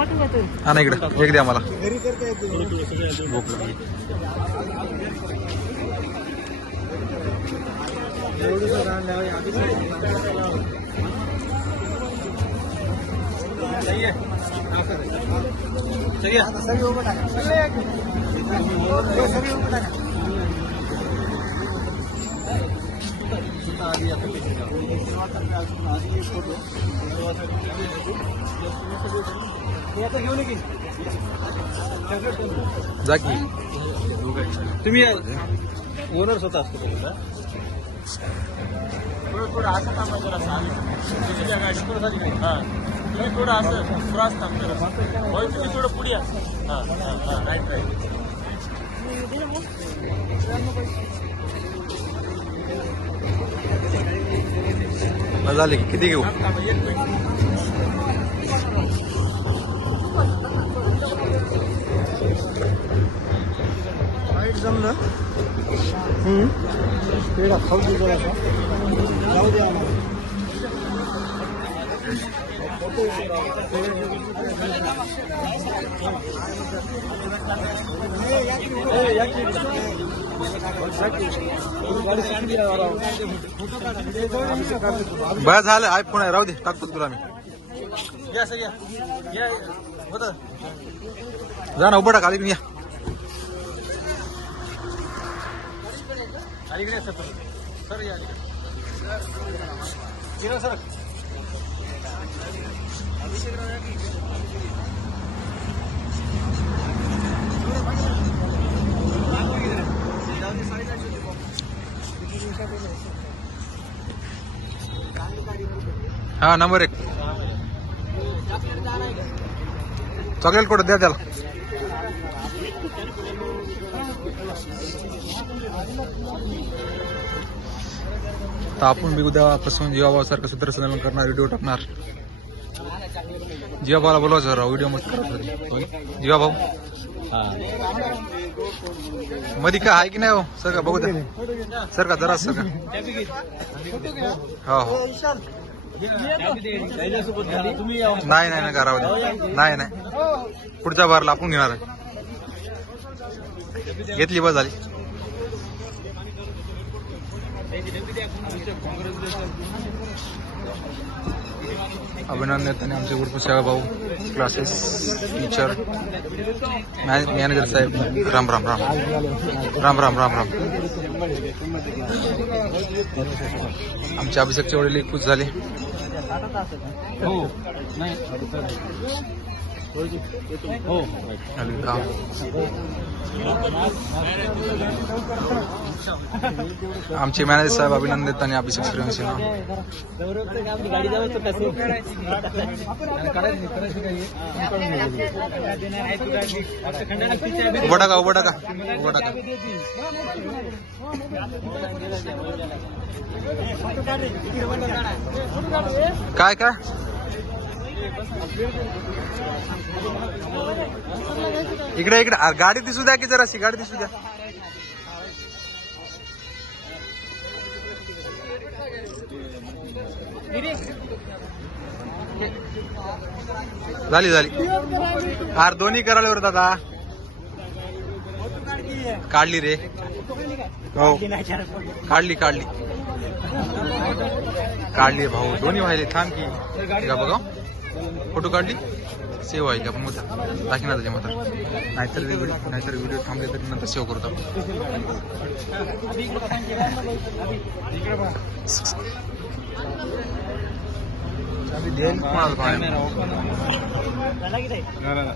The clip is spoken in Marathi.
हा ना इकडे एक द्या मला भूक लागली. जा की तुम्ही ओनर स्वतः असतो का? थोडं असं काम जरा तुमच्या गाडी थोडं झाली नाही. हां तुम्ही थोडं असं त्रास काम करा. होय तुम्ही थोडं पुढे या. हां हां राईट राईट. झाले किती घेऊ? जमलं पेढा खाऊ दे जरासा. जाऊ द्या बरं झालं आयफोन आहे राहू दे टाकतो तुला मी. या सर या होत जा ना उभं टाक आली या. अलीकडे सर सर या सर हा नंबर 1 चॉकलेट कुठं द्या त्याला. तर आपण बी उद्यापासून जीवाभाऊ सारखं सूत्रसंचालन करणार व्हिडिओ टाकणार. जीवाभाऊला बोलवायचं राव व्हिडिओ मस्त करत जीवाभाऊ. मध्ये काय आहे की नाही हो सर का बघू द्या सर का जरा सर का. हो हो नाही नाही करावं द्या. नाही नाही पुढच्या बारला आपण घेणार आहे. घेतली बस झाली. अभिनंदन आमचे ग्रुप सेवा भाऊ क्लासेस टीचर मॅनेजर साहेब राम राम राम राम राम राम राम. आमचे अभिषेकचे वडील खुश झाले. आमचे मॅनेजर साहेब अभिनंदित आणि अभिषेक सूर्यवंशी उभं टाका उभं टाका उभं टाका. काय काय इकडे इकडे गाडी दिसू द्या की जराशी गाडी दिसू द्या. झाली झाली आर दोन्ही करायला दादा काढली रे. हो काढली काढली काढली भाऊ दोन्ही व्हायले. थांब की का बघा फोटो काढली सेव्ह व्हायली आपण मग दाखिना त्याच्या मात्र नाहीतर व्हिडिओ थांबले तरी नंतर सेव्ह करतो. कोणाला